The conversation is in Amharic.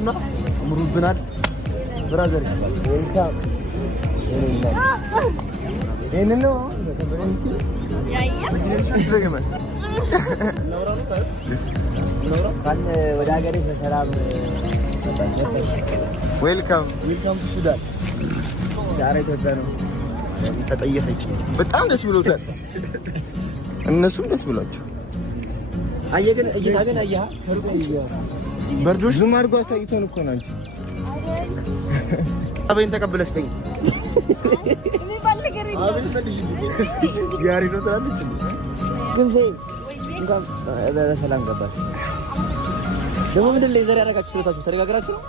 መጣና አምሮብናል ብራዘር ዌልካም ይሄን ነው ወደ ሀገሬ በሰላም ዌልካም ቱ ሱዳን። ዛሬ ኢትዮጵያ ነው ተጠየፈች። በጣም ደስ ብሎታል። እነሱም ደስ ብሏቸው አየህ። ግን እይታ ግን አየህ በርዶሽ ዙም አድርጎ አሳይቶን እኮ ነው። አንቺ አበይን ተቀበለስተኝ ጋሪ ነው ትላለች። ግን እንኳን በሰላም ገባች። ደግሞ ምንድን ላይ ዘር ያደረጋችሁ ስለታችሁ ተነጋግራችሁ ነው?